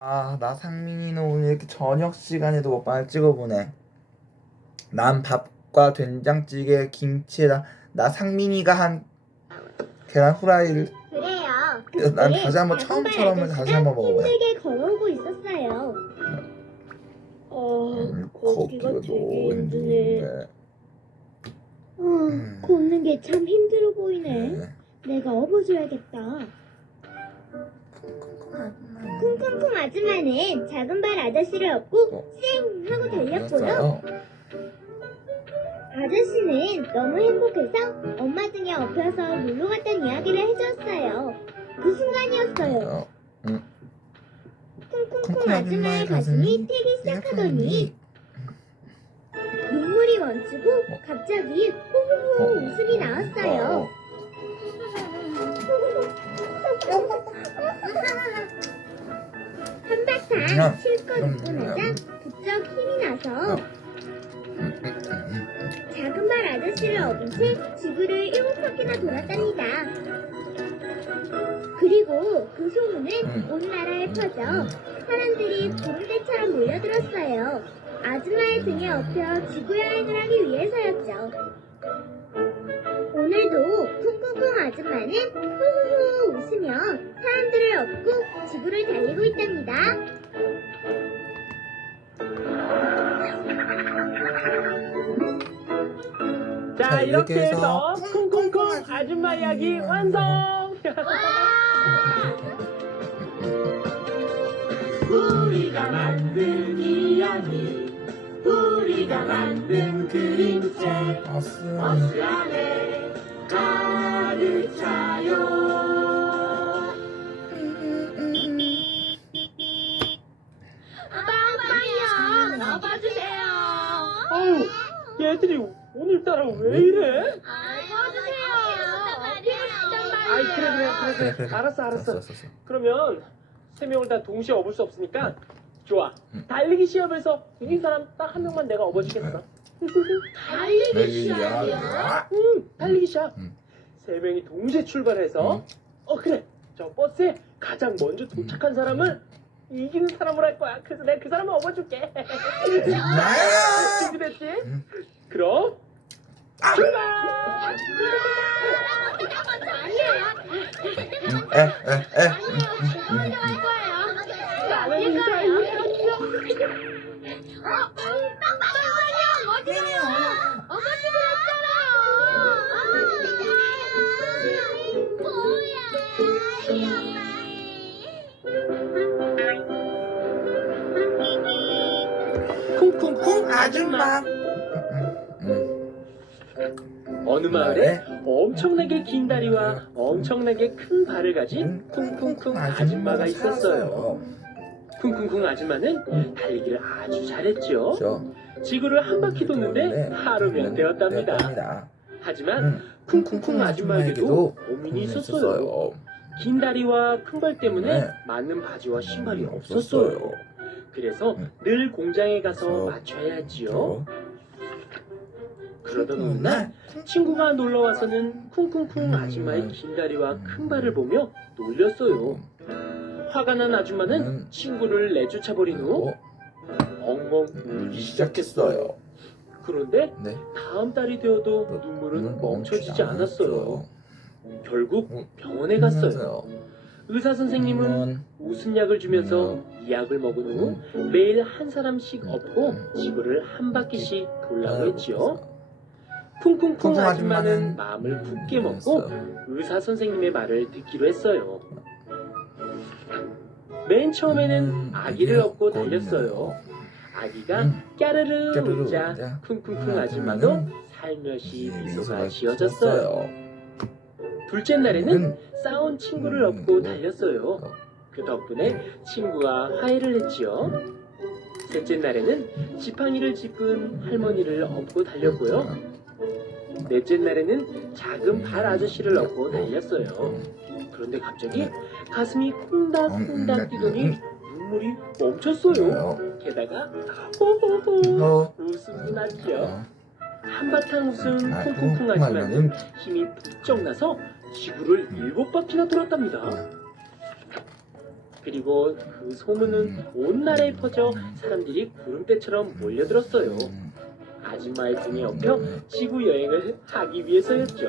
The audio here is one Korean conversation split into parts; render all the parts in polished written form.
나 상민이는 오늘 이렇게 저녁 시간에도 먹방을 찍어보네. 난 밥과 된장찌개, 김치에다 나 상민이가 한 계란 후라이를 그래요. 난 다시 한번 처음처럼을 다시 한번 먹어보네. 힘들게 걸어오고 있었어요. 걷기가 되게 힘드네. 걷는 게 참 힘들어 보이네. 내가 업어줘야겠다. 쿵쿵쿵 아줌마는 작은 발 아저씨를 업고 쌩 하고 달렸고요. 아저씨는 너무 행복해서 엄마 등에 업혀서 놀러 갔던 이야기를 해줬어요. 그 순간이었어요. 쿵쿵쿵 아줌마의 가슴이 뛰기 시작하더니 눈물이 멈추고 갑자기 호호호 웃음이 나왔어요. 한바탕 실컷 웃고 나자 부쩍 힘이 나서 작은 발 아저씨를 업은 채 지구를 7바퀴나 돌았답니다. 그리고 그 소문은 온 나라에 퍼져 사람들이 구름대처럼 몰려들었어요. 아줌마의 등에 업혀 지구 여행을 하기 위해서였죠. 오늘도 쿵쿵쿵 아줌마는 후후후 웃으며 사람들을 업고 지구를 달리고 있답니다. 자, 이렇게 해서 쿵쿵쿵 아줌마 이야기 완성! 우리가 만든 이야기, 우리가 만든 그림책, 버스 안에 가득 차요. 빨리 업어주세요. 아유, 얘들이 오늘따라 왜 이래? 업어주세요. 아이, 그래. 알았어. 그러면 3명을 다 동시에 업을 수 없으니까 좋아. 달리기 시합에서 이긴 사람 딱 한 명만 내가 업어주겠어. 달리기 시합이요? 달리기 시합. 3명이 동시에 출발해서 그래. 저 버스에 가장 먼저 도착한 사람을 이기는 사람으로 할 거야. 그래서 내가 그 사람을 업어줄게. 준비됐지? 그럼 출발! 나는 이 사이 쿵쿵쿵 아줌마. 어느 마을에 엄청나게 긴 다리와 엄청나게 큰 발을 가진 쿵쿵쿵 아줌마가 있었어요. 쿵쿵쿵 아줌마는 달리기를 아주 잘했죠. 지구를 한 바퀴 도는데 하루면 되었답니다. 하지만 쿵쿵쿵 아줌마에게도 고민이 있었어요. 긴 다리와 큰 발 때문에 맞는 바지와 신발이 없었어요. 그래서 늘 공장에 가서 맞춰야 했지요. 그러던 어느 날 친구가 놀러와서는 쿵쿵쿵 아줌마의 긴 다리와 큰 발을 보며 놀렸어요. 화가 난 아줌마는 친구를 내쫓아버린 후 엉엉 울기 시작했어요. 그런데 다음 달이 되어도 눈물은 멈춰지지 않았어요. 결국 병원에 갔어요. 의사 선생님은 무슨 약을 주면서 이 약을 먹은 후 매일 한 사람씩 업고 지구를 한 바퀴씩 돌라고 했지요. 쿵쿵쿵 아줌마는 마음을 굳게 먹고 의사 선생님의 말을 듣기로 했어요. 맨 처음에는 아기를 업고 달렸어요. 아기가 까르르 웃자 쿵쿵쿵 아줌마도 살며시 미소가 지어졌어요. 둘째 날에는 싸운 친구를 업고 달렸어요. 그 덕분에 친구가 화해를 했지요. 셋째 날에는 지팡이를 짚은 할머니를 업고 달렸고요. 넷째 날에는 작은 발 아저씨를 업고 달렸어요. 그런데 갑자기 가슴이 콩닥콩닥 뛰더니 눈물이 멈췄어요. 게다가 호호호 웃음도 났죠. 한바탕 웃은 쿵쿵쿵 아줌마는 힘이 푹쩍 나서 지구를 7바퀴나 돌았답니다. 그리고 그 소문은 온 나라에 퍼져 사람들이 구름대처럼 몰려들었어요. 아줌마의 등에 업혀 지구 여행을 하기 위해서였죠.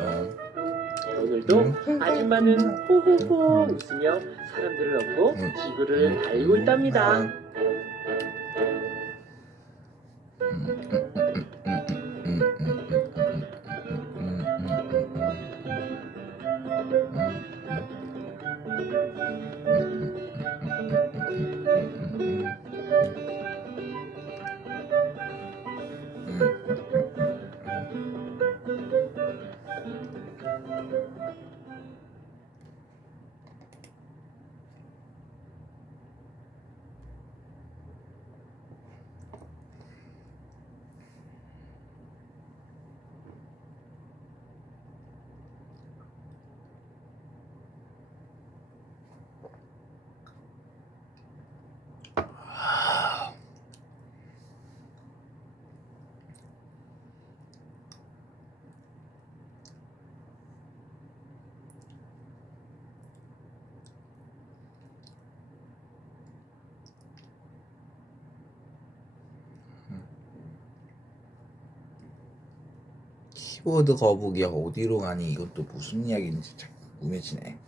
오늘도 아줌마는 호호호 웃으며 사람들을 업고 지구를 달고 있답니다. 키보드 거북이야 어디로 가니? 이것도 무슨 이야기인지 참 궁금해지네.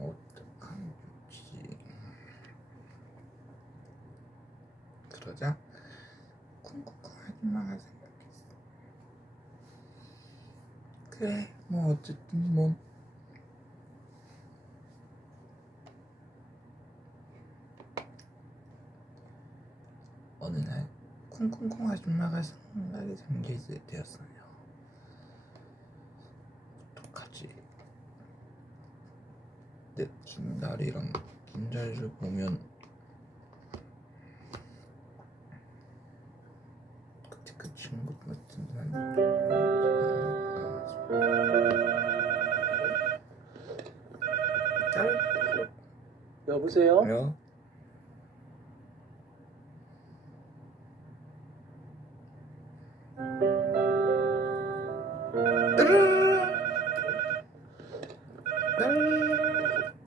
어떡하면 좋지? 그러자 쿵쿵쿵 아줌마가 생각했어. 그래 뭐 어쨌든 뭐 어느 날 쿵쿵쿵 아줌마가 생각에 잠겨있을 때였어요. 어떡하지? 내 김다리랑 김잘줄 보면 그때 그 친구 같은 여보세요? 사람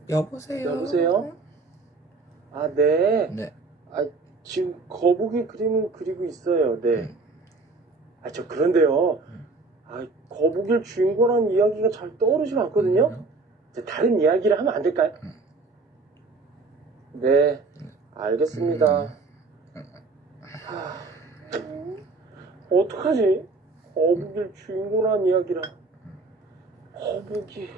여보세요. 여보세요? 아, 네. 네. 아, 지금 거북이 그림을 그리고 있어요. 네. 아, 저 그런데요. 아, 거북이를 주인공한 이야기가 잘 떠오르지가 않거든요. 이제 다른 이야기를 하면 안 될까요? 네, 알겠습니다. 하, 어떡하지? 거북이를 주인공한 이야기라. 거북이.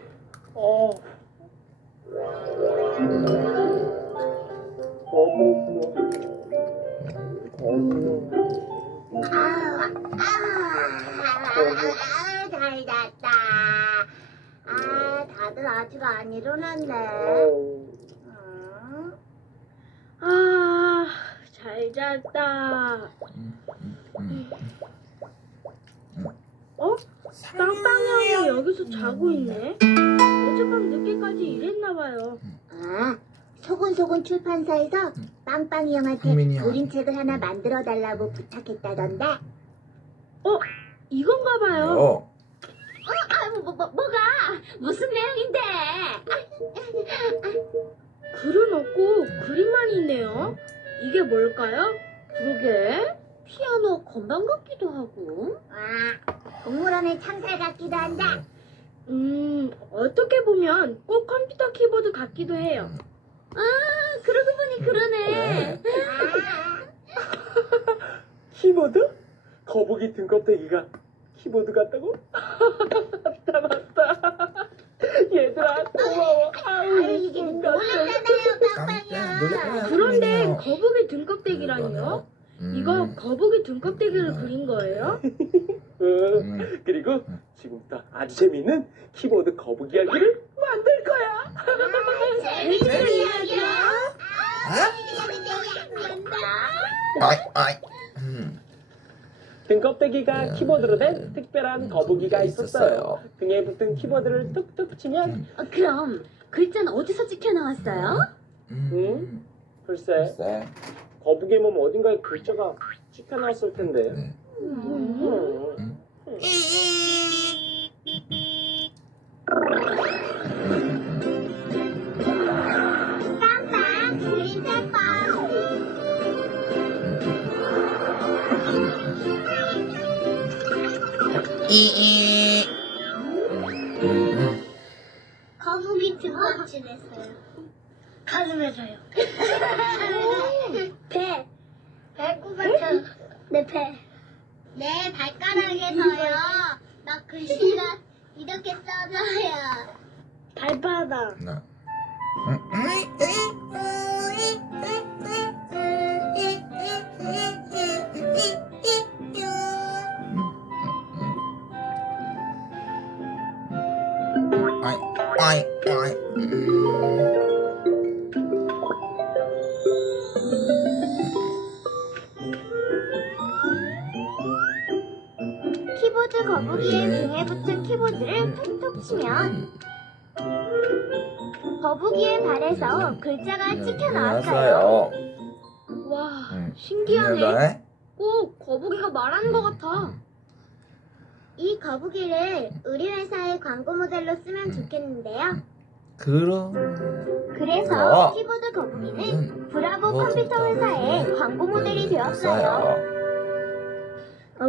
잘 잤다. 다들 아직 안 일어났네. 잘 잤다. 빵빵이 형이 여기서 자고 있네. 어젯밤 늦게까지 일했나봐요. 소곤소곤 출판사에서 빵빵이 형한테 흥민이 형. 그림책을 하나 만들어달라고 부탁했다던데. 이건가봐요. 뭐가? 무슨 내용인데? 글은 없고 그림만 있네요. 이게 뭘까요? 그러게. 피아노 건반 같기도 하고. 동물원의 창살 같기도 한다. 어떻게 보면 꼭 컴퓨터 키보드 같기도 해요. 그러고 보니 그러네. 키보드? 거북이 등껍데기가 키보드 같다고? 맞다. 얘들아 고마워. 이게 놀랐잖아요, 빵빵이야. 그런데 거북이 등껍데기라니요? 이거 거북이 등껍데기를 그린 거예요? 그리고 지금부터 아주 재미있는 키보드 거북이 이야기를 만들 거야. 재밌는 이야기야. 아이. 등 껍데기가 키보드로 된 특별한 거북이가 있었어요. 등에 붙은 키보드를 뚝뚝 치면 그럼 글자는 어디서 찍혀 나왔어요? 글쎄 글쎄. 거북이의 몸 어딘가에 글자가 찍혀 나왔을 텐데. 네. 빵빵 그린 짤빵. 이이. 거북이 등껍질에서요. 가슴에서요. 배. 배꼽에서. 내 배. 내 발가락에서요. 나 글씨가 이렇게 써져요. 발바닥. 나. 아이. 키보드 거북이의 등에 붙은 키보드를 툭툭 치면 거북이의 발에서 글자가 찍혀 나왔어요. 와, 신기하네. 꼭 거북이가 말하는 것 같아. 이 거북이를 우리 회사의 광고 모델로 쓰면 좋겠는데요. 그럼. 그래서 키보드 거북이는 브라보 컴퓨터 회사의 광고 모델이 되었어요.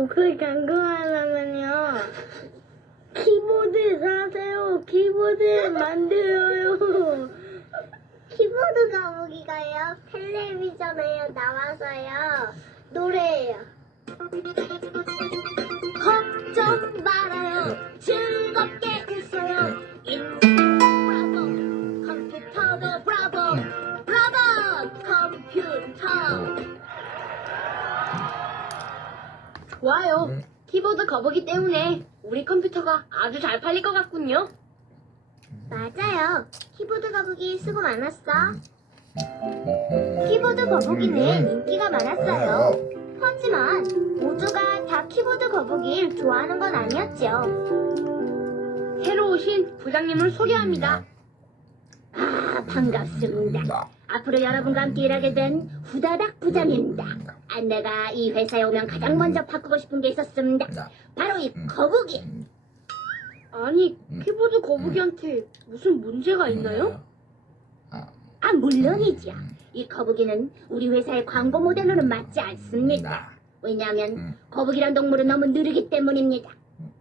그 광고 하려면요. 키보드 사세요. 키보드 만들어요. 키보드 거북이가요. 텔레비전에 나와서요. 노래해요. 걱정 말아요. 즐겁게 웃어요. 브라보 컴퓨터도 브라보 컴퓨터. 좋아요. 키보드 거북이 때문에 우리 컴퓨터가 아주 잘 팔릴 것 같군요. 맞아요. 키보드 거북이 수고 많았어. 키보드 거북이는 인기가 많았어요. 하지만 모두가 다 키보드 거북이를 좋아하는 건 아니었죠. 새로 오신 부장님을 소개합니다. 반갑습니다. 앞으로 여러분과 함께 일하게 된 후다닥 부장입니다. 내가 이 회사에 오면 가장 먼저 바꾸고 싶은 게 있었습니다. 바로 이 거북이. 아니, 키보드 거북이한테 무슨 문제가 있나요? 물론이죠. 이 거북이는 우리 회사의 광고 모델로는 맞지 않습니다. 왜냐하면 거북이란 동물은 너무 느리기 때문입니다.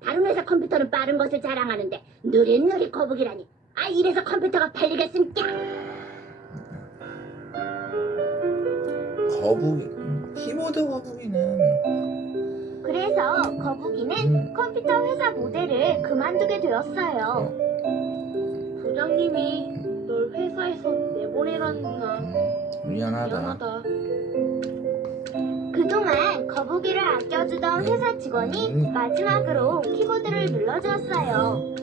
다른 회사 컴퓨터는 빠른 것을 자랑하는데 느릿느릿 거북이라니. 이래서 컴퓨터가 팔리겠습니까? 거북이. 키보드 거북이는. 그래서 거북이는 컴퓨터 회사 모델을 그만두게 되었어요. 부장님이 널 회사에서 내보내라니까 미안하다. 그동안 거북이를 아껴주던 회사 직원이 마지막으로 키보드를 눌러주었어요.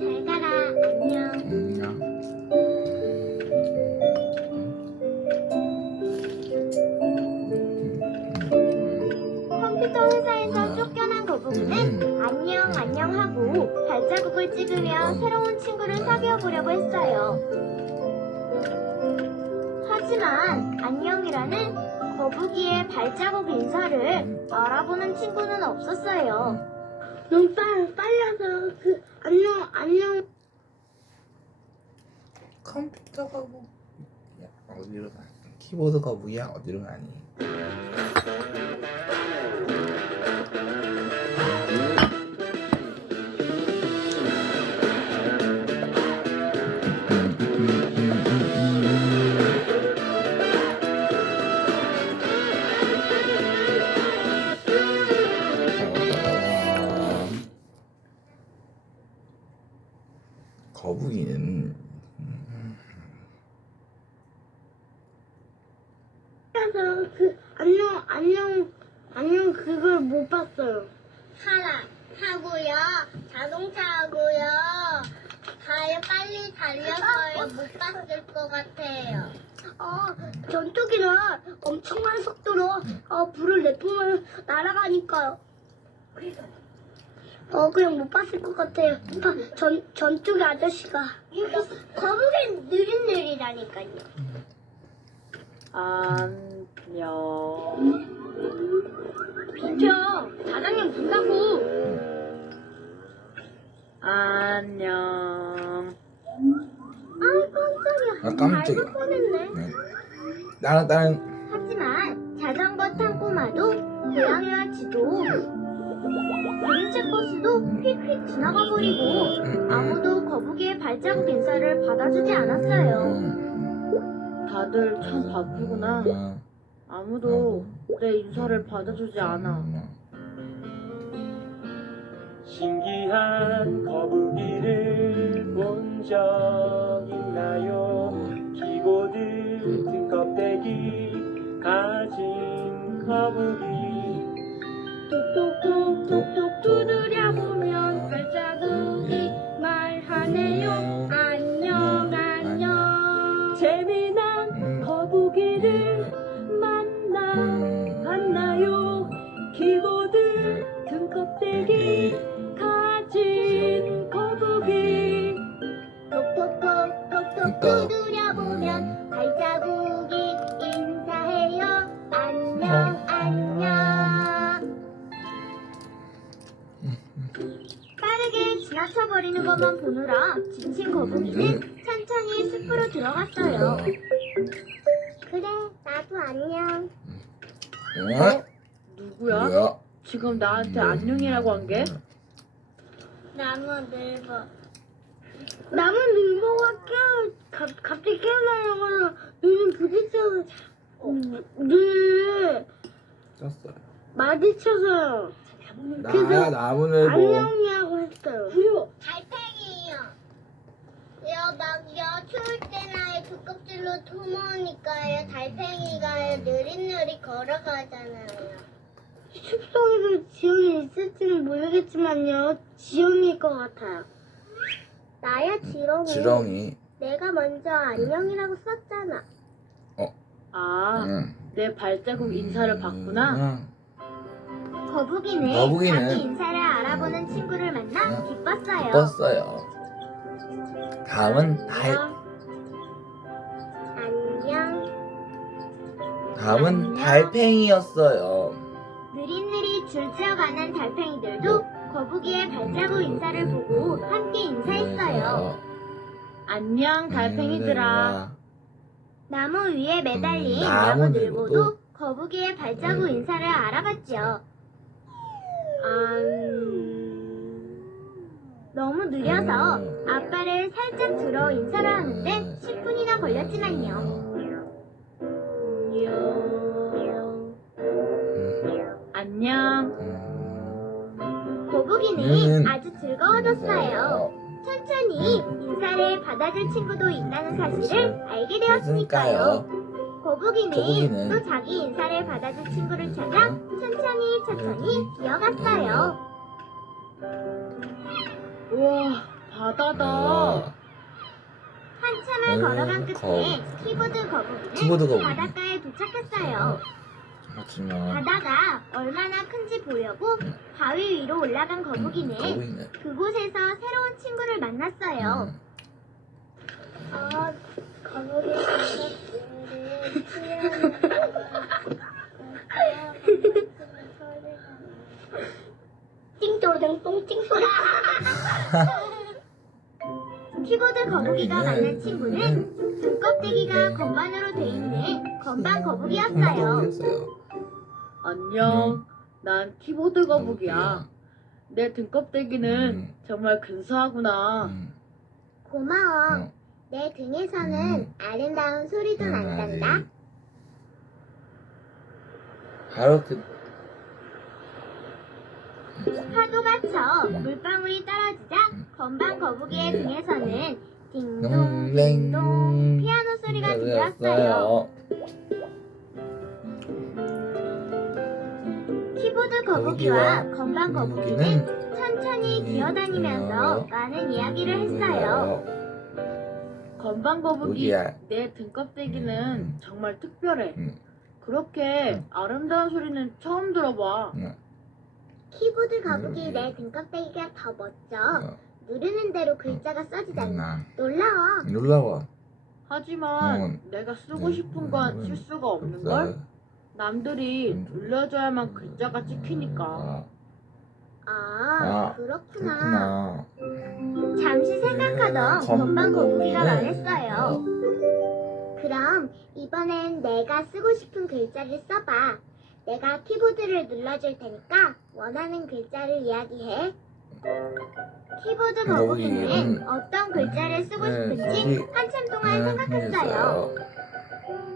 잘 가라. 안녕. 컴퓨터 회사에서 쫓겨난 거북이는 안녕 하고 발자국을 찍으며 새로운 친구를 사귀어 보려고 했어요. 하지만 안녕이라는 거북이의 발자국 인사를 알아보는 친구는 없었어요. 너무 빨라서 안녕. 컴퓨터 거북이. 어디로 가? 키보드 거북이야? 어디로 가니? 거북이는 안녕 그걸 못 봤어요. 하고요. 자동차하고요. 빨리 달려서요. 못 봤을 것 같아요. 전투기는 엄청난 속도로 불을 내뿜으면 날아가니까요. 그냥 못 봤을 것 같아요. 전투기 아저씨가. 거북이는 느릿느릿하니까요. 안녕. 비켜! 사장님 본다고! 안녕. 깜짝이야. 깜짝이야. 밟을 뻔했네. 다른 하지만 자전거 탄 꼬마도 고양이와 지도 그림책 버스도 휙휙 지나가 버리고 아무도 거북이의 발자국 인사를 받아주지 않았어요. 다들 참 바쁘구나. 아무도 내 인사를 받아주지 않아. 신기한 거북이를 본 적 있나요? 기고들 등껍데기 가진 거북이. 톡톡톡톡톡 두드려보면 발자국이 말하네요. 안녕 안녕. 재미난 거북이를 만나봤나요? 기고들 등껍데기 가진 거북이. 톡톡톡톡톡 두드려보면 발자국이 인사해요. 안녕 안녕. 빠르게 지나쳐버리는 것만 보느라 지친 거북이는 천천히 숲으로 들어갔어요. 그래, 나도 안녕. 누구야? 뭐야? 지금 나한테 안녕이라고 한 게? 나무 늙어. 나무 늙어가 갑자기 깨어나려거나 눈이 부딪혀서 눈을 쪘어요. 마주쳐서요. 나야 나무늘 뭐. 안녕이라고 했어요. 달팽이요. 막요 추울 때나 두껍질로 토모으니까요. 달팽이가 느릿느릿 걸어가잖아요. 숲속에서 지온이 있을지는 모르겠지만요. 지온일 것 같아요. 나야 지렁이. 지렁이. 내가 먼저 안녕이라고 썼잖아. 아, 응. 내 발자국 인사를 받구나. 응. 거북이는 거북이는 자기 인사를 알아보는 친구를 만나 기뻤어요. 떴어요. 다음은 안녕. 안녕. 달팽이였어요. 느릿느릿 줄지어가는 달팽이들도 거북이의 발자국 인사를 보고 함께 인사했어요. 안녕, 달팽이들아. 나무 위에 매달린 나무 나무들고도 늘고도 거북이의 발자국 인사를 알아봤죠. 너무 느려서 앞발을 살짝 들어 인사를 하는데 10분이나 걸렸지만요. 안녕. 거북이는 아주 즐거워졌어요. 천천히 인사를 받아줄 친구도 있다는 사실을 알게 되었으니까요. 거북이는 또 자기 인사를 받아줄 친구를 찾아 천천히 기어갔어요. 우와, 바다다. 한참을 걸어간 끝에 키보드 거북이. 바닷가에 도착했어요. 하지만 바다가 얼마나 큰지 보려고 바위 위로 올라간 거북이는 거북이는 그곳에서 새로운 친구를 만났어요. 거북이 띵또댕 똥띵또라. 키보드 거북이가 만난 친구는 등껍데기가 건반으로 돼 있는 건반 거북이였어요. 안녕. 난 키보드 거북이야. 내 등껍데기는 정말 근사하구나. 고마워. 내 등에서는 아름다운 소리도 난단다. 바로 그 파도가 쳐 물방울이 떨어지자 건반 거북이의 등에서는 딩동 농랭 딩동 피아노 소리가 들렸어요. 키보드 거북이와 건반 거북이는 천천히 기어다니면서 많은 이야기를 했어요. 건반 거북이 여기야. 내 등껍데기는 정말 특별해. 음. 그렇게 아름다운 소리는 처음 들어봐. 키보드 거북이 내 등껍데기가 더 멋져. 누르는 대로 글자가 써지잖아. 놀라워. 놀라워. 하지만 내가 쓰고 싶은 건 쓸 수가 없는 걸. 남들이 눌러줘야만 글자가 찍히니까. 그렇구나. 그렇구나. 잠시 생각하던 건반 거북이가 말했어요. 그럼 이번엔 내가 쓰고 싶은 글자를 써봐. 내가 키보드를 눌러줄 테니까 원하는 글자를 이야기해. 키보드 거북이는 어떤 글자를 쓰고 싶은지 한참 동안 생각했어요.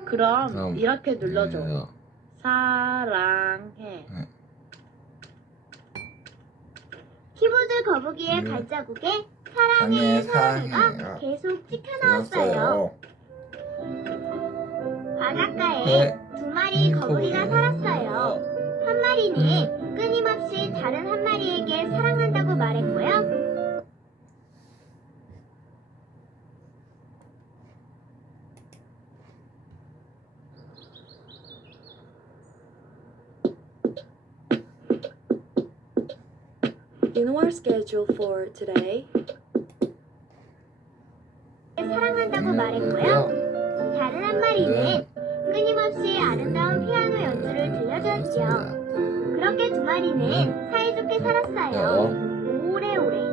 그럼 이렇게 눌러줘. 사랑해. 키보드 거북이의 발자국에 사랑의 사랑해가 계속 찍혀나왔어요. 바닷가에 두 마리 거북이가 살았어요. 한 마리는 끊임없이 다른 한 마리에게 사랑한다고 말했고요. You know our schedule for today? 사랑한다고 말했고요. 다른 한 마리는 끊임없이 아름다운 피아노 연주를 들려주었지요. 그렇게 두 마리는 사이좋게 살았어요. 오래오래.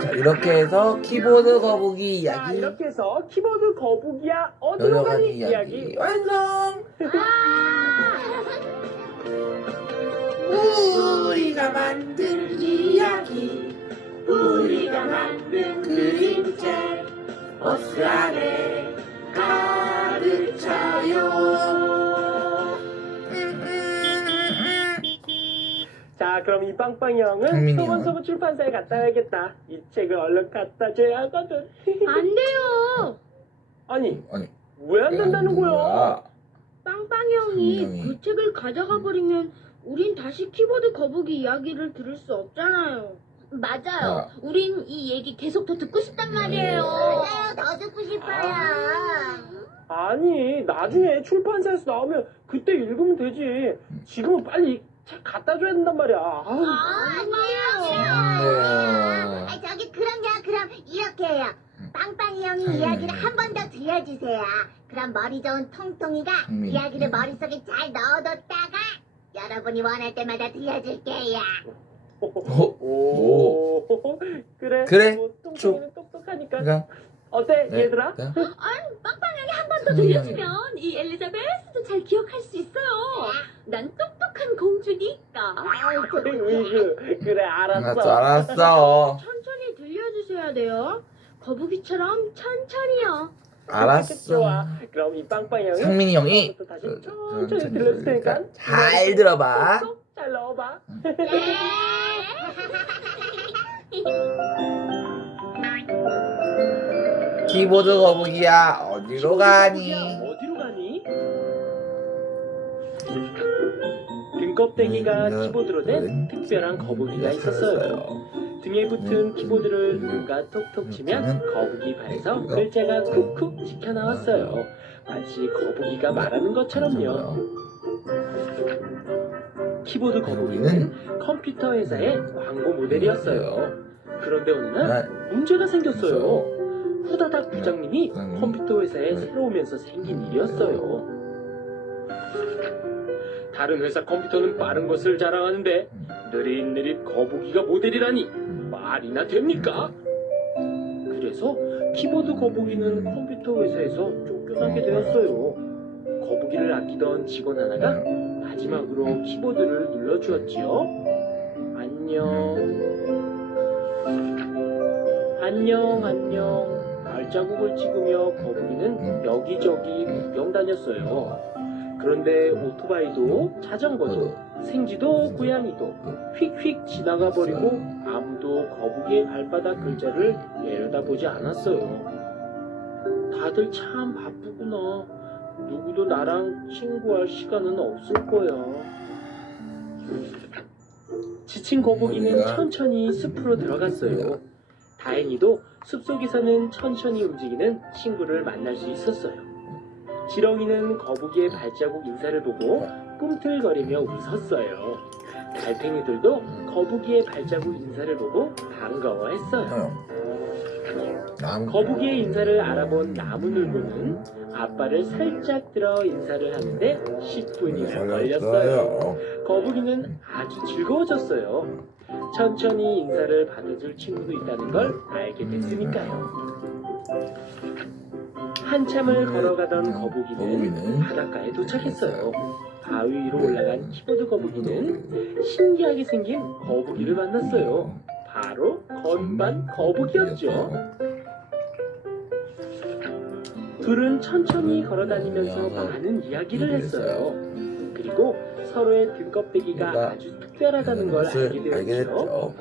자, 이렇게 해서 키보드 거북이 자, 이야기 이렇게 해서 키보드 거북이야 어디로 가니 이야기 완성. 우리가 만든 이야기, 우리가 만든 그림책, 버스 안에 가득 차요. 자, 그럼 이 빵빵이 형은 흥민이 소문소문 출판사에 갔다 와야겠다. 이 책을 얼른 갖다 줘야 하거든. 안 돼요. 아니, 아니, 왜 안 된다는 거야? 빵빵이 형이 흥민이. 그 책을 가져가 버리면 우린 다시 키보드 거북이 이야기를 들을 수 없잖아요. 맞아요. 야. 우린 이 얘기 계속 더 듣고 싶단 말이에요. 맞아요. 더 듣고 싶어요. 아니, 나중에 출판사에서 나오면 그때 읽으면 되지. 지금은 빨리 책 갖다 줘야 된단 말이야. 아우. 아니요. 그럼 이렇게 해요. 빵빵이 형이 이야기를 한 번 더 들려주세요. 그럼 머리 좋은 통통이가 이야기를 머릿속에 잘 넣어뒀다가 여러분이 원할 때마다 들려줄게요. 오. 그래. 그래. 뭐, 통통이는 똑똑하니까. 그러니까 어때, 네, 얘들아? 네. 빵빵이 한 번 더 들려주면 이 엘리자베스도 잘 기억할 수 있어요. 난 똑똑한 공주니까. 으이그. 그래, 알았어. 알았어. 천천히 들려주셔야 돼요. 거북이처럼 천천히요. 알았어. 좋아. 그럼 이 빵빵이 형이 상민이 형이 부터 다시 천천히 들려줄 테니까 잘 들어봐. 쏙쏙 잘 넣어봐. 키보드 거북이야 어디로 가니? 어디로 가니? 등껍데기가 키보드로 된 특별한 거북이가 있었어요. 등에 붙은 키보드를 누가 톡톡 치면 거북이 발에서 글자가 쿡쿡 찍혀 나왔어요. 마치 거북이가 말하는 것처럼요. 키보드 거북이는 컴퓨터 회사의 광고 모델이었어요. 그런데 어느 날 문제가 생겼어요. 후다닥 부장님이 컴퓨터 회사에 새로 오면서 생긴 일이었어요. 다른 회사 컴퓨터는 빠른 것을 자랑하는데 느릿느릿 거북이가 모델이라니 말이나 됩니까? 그래서 키보드 거북이는 컴퓨터 회사에서 쫓겨나게 되었어요. 거북이를 아끼던 직원 하나가 마지막으로 키보드를 눌러주었지요. 안녕. 발자국을 찍으며 거북이는 여기저기 구경 다녔어요. 그런데 오토바이도 자전거도 생쥐도 고양이도 휙휙 지나가 버리고 아무도 거북이의 발바닥 글자를 내려다보지 않았어요. 다들 참 바쁘구나. 누구도 나랑 친구할 시간은 없을 거야. 지친 거북이는 천천히 숲으로 들어갔어요. 다행히도 숲속에서는 천천히 움직이는 친구를 만날 수 있었어요. 지렁이는 거북이의 발자국 인사를 보고 꿈틀거리며 웃었어요. 달팽이들도 거북이의 발자국 인사를 보고 반가워했어요. 거북이의 인사를 알아본 나무늘보는 앞발을 살짝 들어 인사를 하는데 10분이나 걸렸어요. 거북이는 아주 즐거워졌어요. 천천히 인사를 받아줄 친구도 있다는 걸 알게 됐으니까요. 한참을 걸어가던 거북이는 바닷가에 도착했어요. 바위 위로 올라간 키보드 거북이는 신기하게 생긴 거북이를 만났어요. 바로 건반 거북이였죠. 둘은 천천히 걸어다니면서 많은 이야기를 했어요. 그리고 서로의 등껍데기가 아주 특별하다는 걸 알게 되었죠.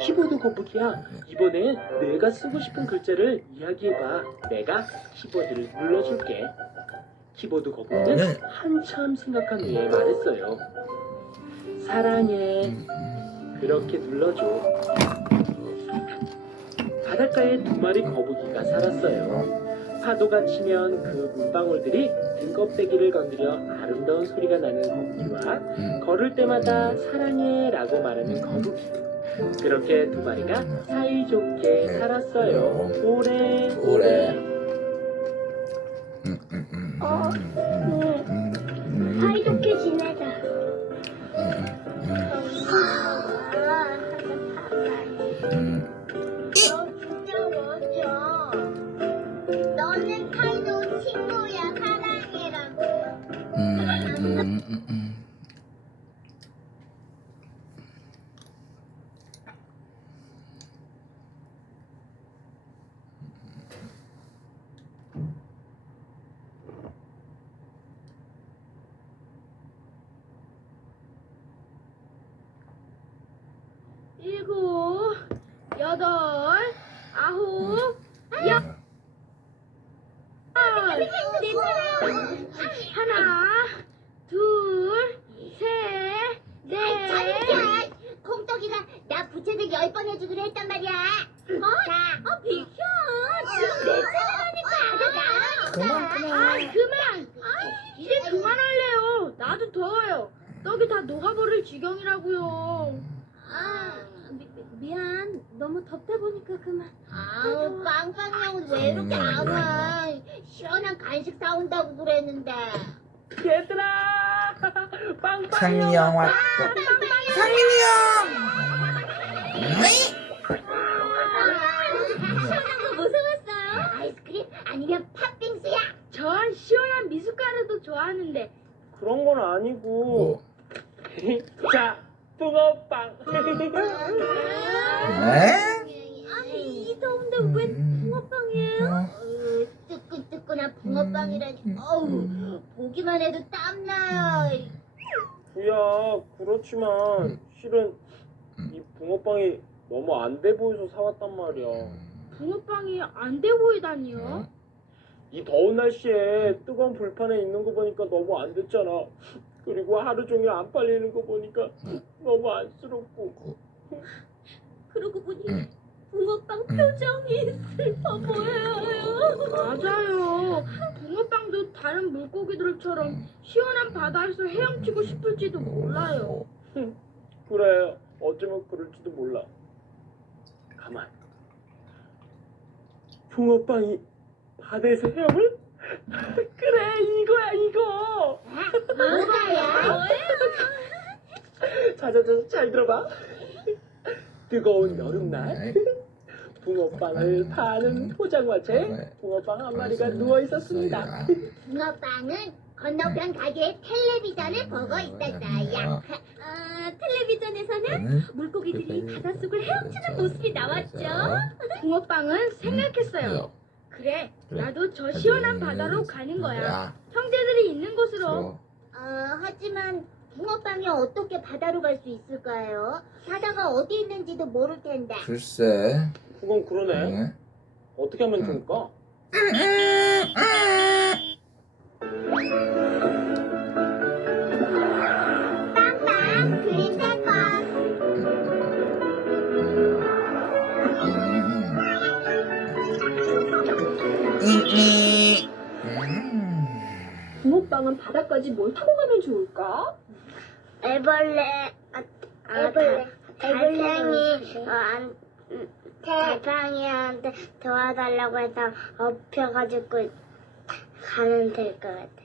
키보드 거북이야, 이번에 내가 쓰고 싶은 글자를 이야기해봐. 내가 키보드를 눌러줄게. 키보드 거북이는 한참 생각한 후에 말했어요. 사랑해. 그렇게 눌러줘. 바닷가에 2마리 거북이가 살았어요. 파도가 치면 그 물방울들이 등껍데기를 건드려 아름다운 소리가 나는 거북이와 걸을 때마다 사랑해 라고 말하는 거북이. 그렇게 2마리가 사이좋게 살았어요. 오래. 사이좋게 지내자. 너 진짜 멋져. 너는 타이도 친구야, 사랑해라고. 일곱, 여덟, 아홉, 열. 하나, 둘, 셋, 넷. 잠깐! 콩떡이가 나 부채질 10번 해주기로 했단 말이야. 자, 비켜. 지금 내 차례니까. 그만. 이제 그만할래요. 나도 더워요. 떡이 다 녹아버릴 지경이라고요. 미안. 너무 덥다 보니까 그만. 아우, 빵빵 형은 왜 이렇게 안 와? 시원한 간식 사온다고 그랬는데. 얘들아! 빵빵 상민이 형 왔다. 상민이 형! 시원한 거 뭐 사왔어요? 아이스크림 아니면 팥빙수야? 전 시원한 미숫가루도 좋아하는데. 그런 건 아니고. 자, 붕어빵. 이 더운데 웬 붕어빵이에요? 뜨끈뜨끈한 붕어빵이라니. 어우, 보기만 해도 땀나요. 구야, 그렇지만 실은 이 붕어빵이 너무 안 돼 보여서 사왔단 말이야. 붕어빵이 안 돼 보이다니요? 이 더운 날씨에 뜨거운 불판에 있는 거 보니까 너무 안 됐잖아. 그리고 하루 종일 안 빨리는 거 보니까 너무 안쓰럽고. 그러고 보니 붕어빵 표정이 슬퍼 보여요. 맞아요. 붕어빵도 다른 물고기들처럼 시원한 바다에서 헤엄치고 싶을지도 몰라요. 그래, 어쩌면 그럴지도 몰라. 가만. 붕어빵이 바다에서 헤엄을? 그래, 이거야, 이거. 뭐가요? 자자자, 잘 들어봐. 뜨거운 여름날 붕어빵을 파는 포장마차에 붕어빵 한 마리가 누워 있었습니다. 붕어빵은 건너편 가게에 텔레비전을 보고 있었어요. 텔레비전에서는 물고기들이 바닷속을 헤엄치는 모습이 나왔죠. 붕어빵은 생각했어요. 그래, 나도 저 시원한 바다로 가는 거야. 형제들이 있는 곳으로. 하지만 붕어빵이 어떻게 바다로 갈 수 있을까요? 바다가 어디 있는지도 모를 텐데. 글쎄. 그건 그러네. 어떻게 하면 좋을까? 빵빵 그린 템퍼. 붕어빵은 바다까지 뭘 타고 가면 좋을까? 애벌레, 달팽이, 달팽이한테 도와달라고 해서 엎혀가지고 가면 될 것 같아.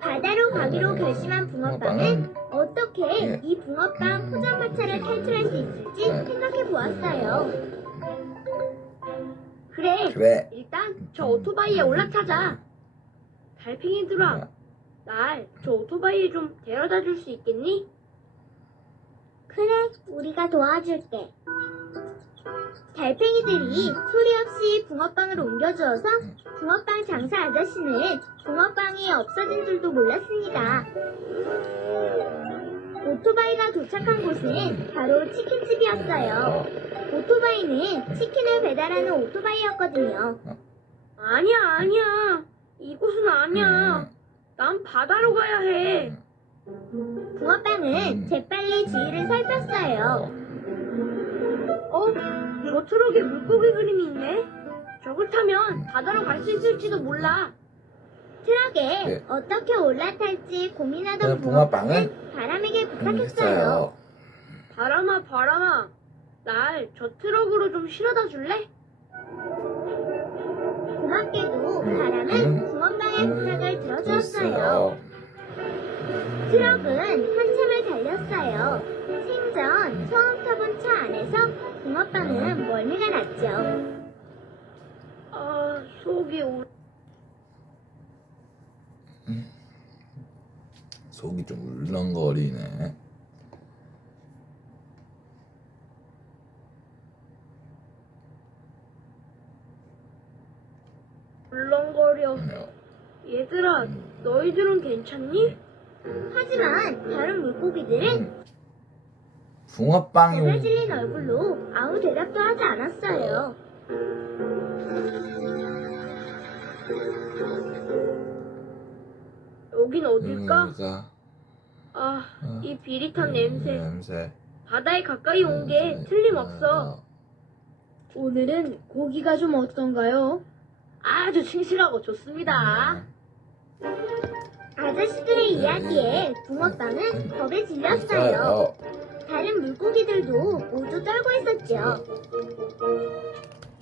바다로 가기로 결심한 붕어빵은 어떻게 이 붕어빵 포장마차를 탈출할 수 있을지 생각해 보았어요. 그래. 일단 저 오토바이에 올라타자. 달팽이들아, 날 저 오토바이에 좀 데려다 줄 수 있겠니? 그래, 우리가 도와줄게. 달팽이들이 소리 없이 붕어빵을 옮겨주어서 붕어빵 장사 아저씨는 붕어빵이 없어진 줄도 몰랐습니다. 오토바이가 도착한 곳은 바로 치킨집이었어요. 오토바이는 치킨을 배달하는 오토바이였거든요. 아니야. 이곳은 아니야. 난 바다로 가야 해. 붕어빵은 재빨리 주위를 살폈어요. 저 트럭에 물고기 그림이 있네. 저걸 타면 바다로 갈 수 있을지도 몰라. 트럭에 네. 어떻게 올라탈지 고민하던 붕어빵은 붕어빵은 바람에게 부탁했어요. 바람아. 날 저 트럭으로 좀 실어다 줄래? 고맙게도 바람은 붕어빵의 부탁을 들어주었어요. 트럭은 한참을 달렸어요. 생전 처음 타본 차 안에서 붕어빵은 멀미가 났죠. 속이 속이 좀 울렁거리네. 울렁거려. 얘들아, 너희들은 괜찮니? 하지만 다른 물고기들은 붕어빵이 겁에 질린 얼굴로 아무 대답도 하지 않았어요. 여긴 어딜까? 우리가 이 비릿한 냄새. 냄새. 바다에 가까이 온 게 틀림없어. 오늘은 고기가 좀 어떤가요? 아주 싱싱하고 좋습니다. 아저씨들의 이야기에 붕어빵은 겁에 질렸어요. 다른 물고기들도 모두 떨고 있었죠.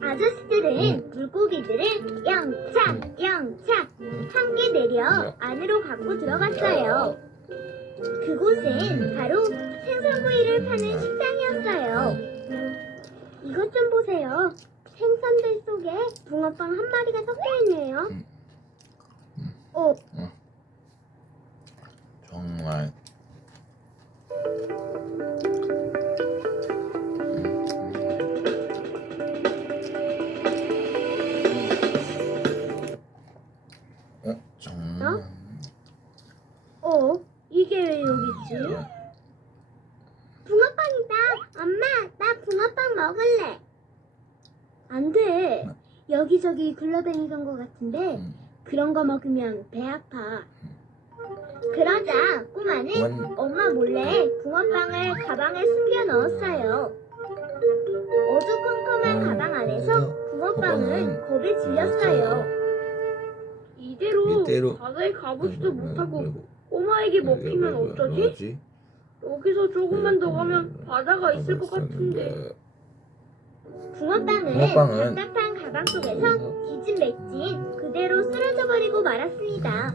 아저씨들은 물고기들을 영차 함께 내려 안으로 갖고 들어갔어요. 그곳은 바로 생선구이를 파는 식당이었어요. 이것 좀 보세요. 생선들 속에 붕어빵 한 마리가 섞여 있네요. 정말 정말 이게 왜 여기 있지? 붕어빵이다. 엄마, 나 붕어빵 먹을래. 안 돼. 여기저기 굴러다니던 것 같은데 그런 거 먹으면 배 아파. 그러자 꼬마는 엄마 몰래 붕어빵을 가방에 숨겨 넣었어요. 어두컴컴한 가방 안에서 붕어빵은 겁에 질렸어요. 이대로 바다에 가보지도 못하고 꼬마에게 먹히면 어쩌지? 여기서 조금만 더 가면 바다가 있을 것 같은데. 붕어빵은 답답한 가방 속에서 기진맥진 그대로 쓰러져 버리고 말았습니다.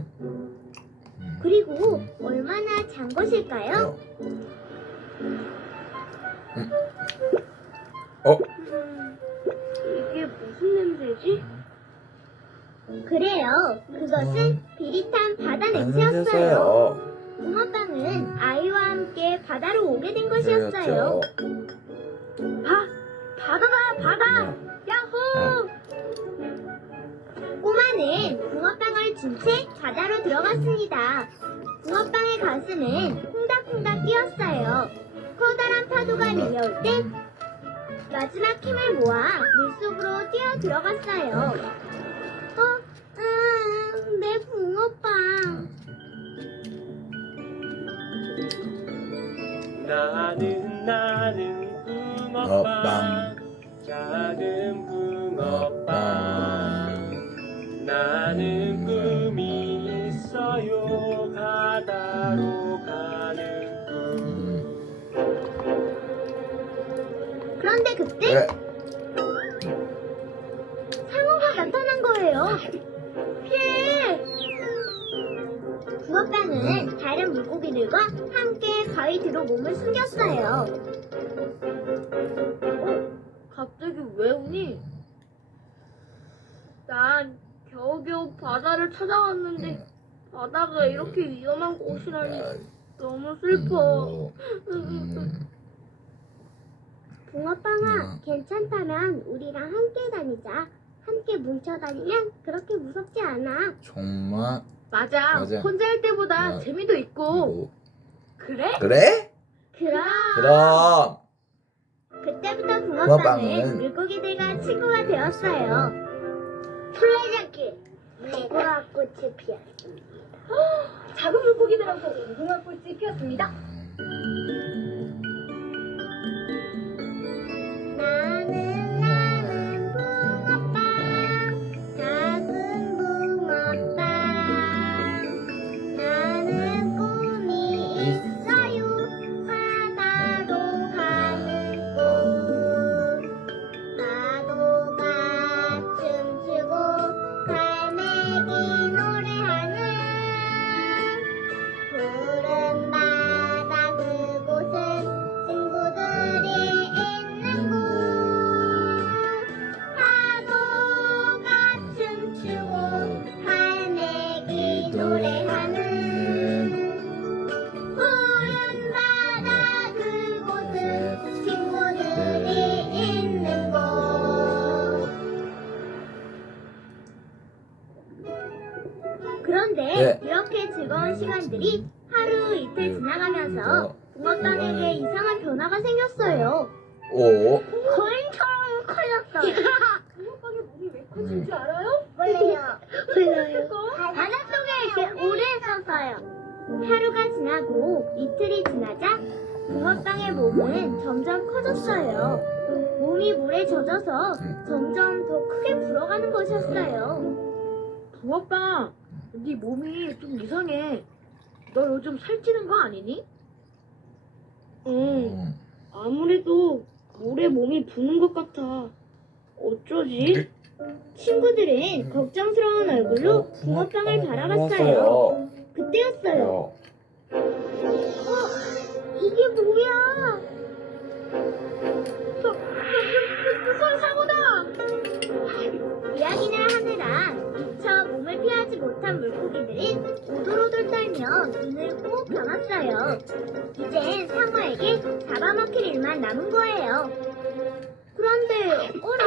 그리고 얼마나 잔 것일까요? 이게 무슨 냄새지? 그래요. 그것은 비릿한 바다 냄새였어요. 붕어빵은 아이와 함께 바다로 오게 된 것이었어요. 바다! 야호! 꼬마는 붕어빵을 준 채 바다로 들어갔습니다. 붕어빵의 가슴은 콩닥콩닥 뛰었어요. 커다란 파도가 밀려올 때 마지막 힘을 모아 물속으로 뛰어 들어갔어요. 내 붕어빵. 나는 붕어빵 작은 붕어빵 나는 꿈이 있어요 바다로 가는 꿈 그런데 그때 왜? 상어가 나타난 거예요. 피해! 붕어빵은 다른 물고기들과 함께 바위 뒤로 몸을 숨겼어요. 갑자기 왜 우니? 난 겨우겨우 바다를 찾아왔는데 바다가 이렇게 위험한 곳이라니 너무 슬퍼. 붕어빵아, 괜찮다면 우리랑 함께 다니자. 함께 뭉쳐 다니면 그렇게 무섭지 않아. 정말 맞아. 맞아. 혼자 할 때보다 어. 재미도 있고. 뭐. 그래? 그래? 그럼 그럼 그때부터 붕어빵은 붕어빵은 물고기들과 친구가 되었어요. 술래잡기, 무궁화꽃이 피었습니다. 작은 물고기들한테 무궁화꽃이 피었습니다. 나는 붕어빵, 작은 붕어빵. 나는 꿈이 있어요. 바다로 가는 꿈. 파도가 춤추고 갈매기 노래하는 푸른 바다 그곳은 친구들이 있는 곳. 파도가 춤추고 갈매기 노래하는 푸른 바다 그곳은 친구들이 있는 곳. 그런데 네. 이렇게 즐거운 시간들이 하루 이틀 지나가면서 붕어빵에게 이상한 변화가 생겼어요. 오 거인처럼 커졌어요. 붕어빵의 몸이 왜 커진 줄 알아요? 몰라요. 바닷속에 이렇게 오래 있었어요. 하루가 지나고 이틀이 지나자 붕어빵의 몸은 점점 커졌어요. 몸이 물에 젖어서 점점 더 크게 불어가는 것이었어요. 붕어빵, 네 몸이 좀 이상해. 너 요즘 살찌는 거 아니니? 음. 아무래도 물에 몸이 부는 것 같아. 어쩌지? 친구들은 걱정스러운 얼굴로 붕어빵을 바라봤어요. 그때였어요. 이게 뭐야? 무서운 사고다! 이야기를 하느라 미처 몸을 피하지 못한 물고기들은 오돌오돌 떨며 눈을 꼭 감았어요. 이젠 상어에게 잡아먹힐 일만 남은 거예요. 그런데 어라?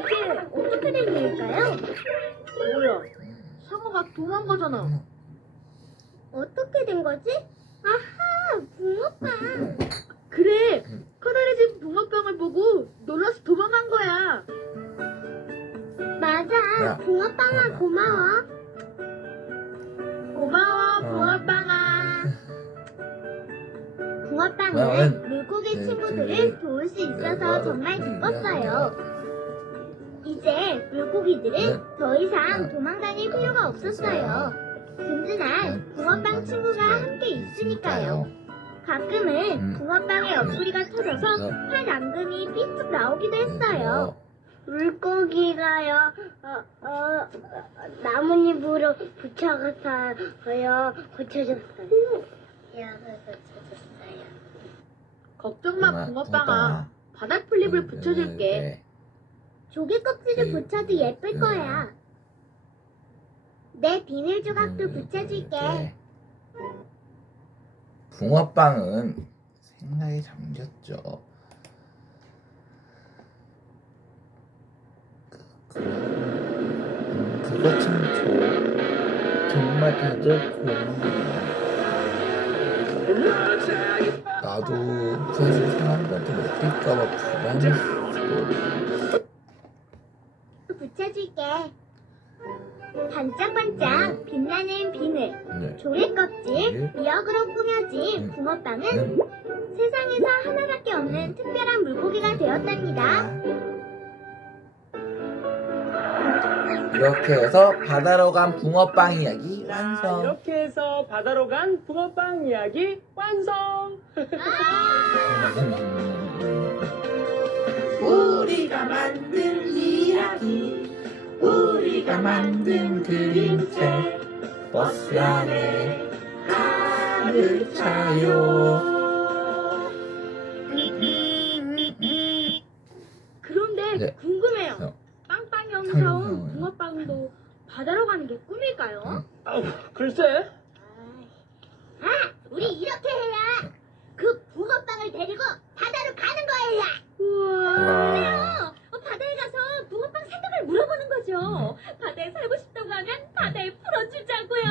이게 어떻게 된 일일까요? 뭐야? 상어가 도망가잖아. 어떻게 된 거지? 아하, 붕어빵. 그래! 커다래진 붕어빵을 보고 놀라서 도망간 거야. 맞아, 야. 붕어빵아 고마워. 고마워, 붕어빵아. 붕어빵은 물고기 친구들을 도울 수 있어서 정말 기뻤어요. 이제 물고기들은 더 이상 도망다닐 필요가 없었어요. 든든한 붕어빵 친구가 함께 있으니까요. 가끔은 붕어빵의 옆구리가 터져서 팔 앙금이 삐쭉 나오기도 했어요. 물고기가요, 나뭇잎으로 붙여서요, 고쳐줬어요. 걱정 마, 붕어빵아. 바닥플립을 붙여줄게. 조개 껍질을 붙여도 예쁠 거야. 내 비닐 조각도 붙여줄게. 붕어빵은 생각에 잠겼죠. 그거 참 정말 다들 고마워요. 나도 사실 사람들한테 먹힐까봐 불안했어. 붙여줄게. 반짝반짝 빛나는 비늘, 네. 조개 껍질, 미역으로 꾸며진 붕어빵은 세상에서 하나밖에 없는 특별한 물고기가 되었답니다. 이렇게 해서 바다로 간 붕어빵 이야기 자, 완성. 이렇게 해서 바다로 간 붕어빵 이야기 완성. 우리가 만든 이야기, 우리가 만든 그림책, 버스 안에 가득 차요. 그런데 네. 궁금해요. 빵빵 형처럼 상상해요. 붕어빵도 바다로 가는 게 꿈일까요? 아우, 글쎄. 아, 우리 이렇게 해야 그 붕어빵을 데리고 바다로 가는 거예요. 우와. 바다에 가서 붕어빵 생각을 물어보는 거죠. 바다에 살고 싶다고 하면 바다에 풀어주자고요.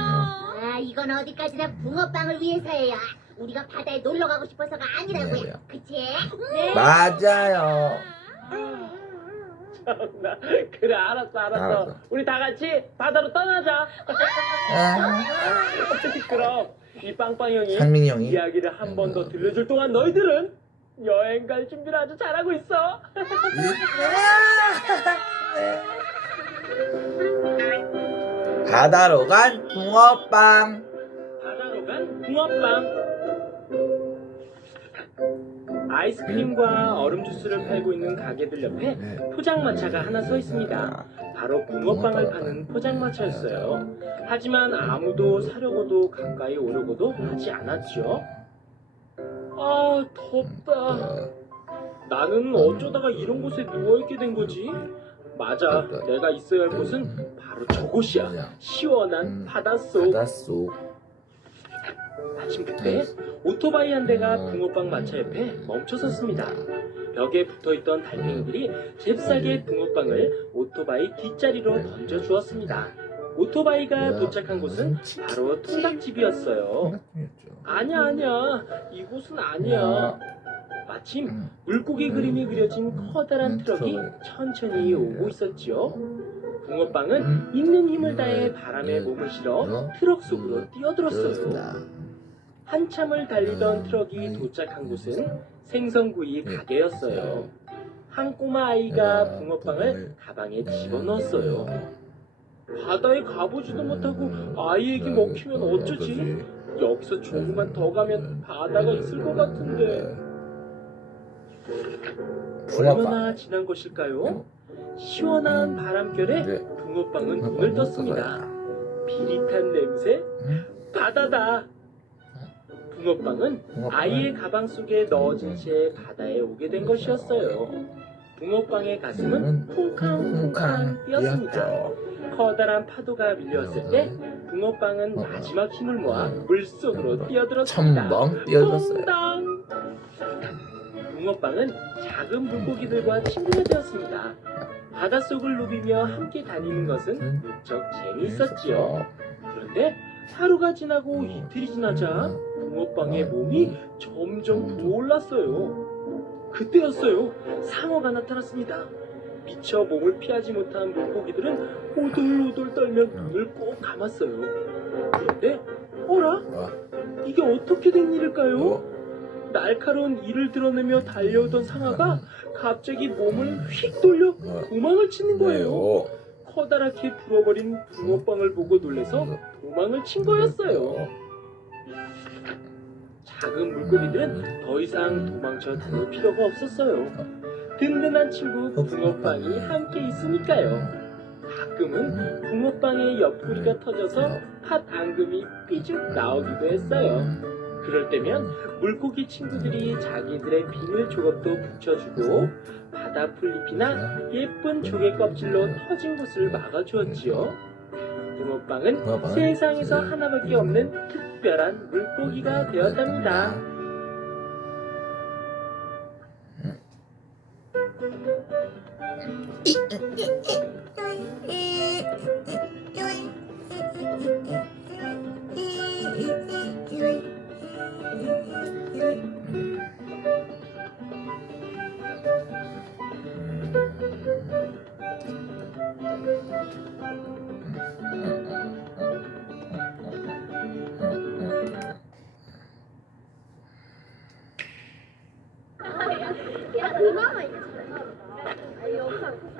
아, 이건 어디까지나 붕어빵을 위해서예요. 우리가 바다에 놀러 가고 싶어서가 아니라고요. 네. 그치? 네. 맞아요. 참나. 그래, 알았어. 알았어. 우리 다 같이 바다로 떠나자. 아, 그럼 이 빵빵 형이 상민이 형이 이야기를 한 번 더 들려줄 동안 너희들은 여행 갈 준비를 아주 잘하고 있어. 바다로 간 붕어빵. 바다로 간 붕어빵. 아이스크림과 얼음 주스를 팔고 있는 가게들 옆에 포장마차가 하나 서 있습니다. 바로 붕어빵을 파는 포장마차였어요. 하지만 아무도 사려고도 가까이 오려고도 하지 않았죠. 아, 덥다. 나는 어쩌다가 이런 곳에 누워있게 된 거지? 맞아, 내가 있어야 할 곳은 바로 저곳이야. 시원한 바닷속. 바닷속. 마침 그때 오토바이 한 대가 붕어빵 마차 옆에 멈춰섰습니다. 벽에 붙어있던 달팽이들이 잽싸게 붕어빵을 오토바이 뒷자리로 던져주었습니다. 오토바이가 도착한 곳은 바로 통닭집이었어요. 아니야, 이곳은 아니야. 마침 물고기 그림이 그려진 커다란 트럭이 천천히 오고 있었지요. 붕어빵은 있는 힘을 다해 바람에 몸을 실어 트럭 속으로 뛰어들었어요. 한참을 달리던 트럭이 도착한 곳은 생선구이 가게였어요. 한 꼬마 아이가 붕어빵을 가방에 집어넣었어요. 바다에 가보지도 못하고 아이에게 먹히면 어쩌지? 여기서 조금만 더 가면 바다가 있을 것 같은데. 얼마나 지난 것일까요? 시원한 바람결에 붕어빵은 눈을 떴습니다. 비릿한 냄새? 바다다! 붕어빵은 아이의 가방 속에 넣어진 채 바다에 오게 된 것이었어요. 붕어빵의 가슴은 쿵쾅쿵쾅 뛰었습니다. 커다란 파도가 밀려왔을 때 붕어빵은 마지막 힘을 모아 물속으로 뛰어들었습니다. 첨벙 뛰어들었어요. 퐁당! 붕어빵은 작은 물고기들과 친구가 되었습니다. 바닷속을 누비며 함께 다니는 것은 무척 재미있었지요. 그런데 하루가 지나고 이틀이 지나자 붕어빵의 몸이 점점 부어올랐어요. 그때였어요. 상어가 나타났습니다. 미처 몸을 피하지 못한 물고기들은 오돌오돌 떨며 눈을 꼭 감았어요. 그런데 어라? 이게 어떻게 된 일일까요? 날카로운 이를 드러내며 달려오던 상어가 갑자기 몸을 휙 돌려 도망을 치는 거예요. 커다랗게 불어버린 붕어빵을 보고 놀라서 도망을 친 거였어요. 작은 물고기들은 더 이상 도망쳐 다닐 필요가 없었어요. 든든한 친구 붕어빵이 함께 있으니까요. 가끔은 붕어빵의 옆구리가 터져서 팥 앙금이 삐죽 나오기도 했어요. 그럴 때면 물고기 친구들이 자기들의 비늘 조각도 붙여주고 바다 풀잎이나 예쁜 조개 껍질로 터진 곳을 막아주었지요. 붕어빵은 세상에서 하나밖에 없는 특별한 물고기가 되었답니다.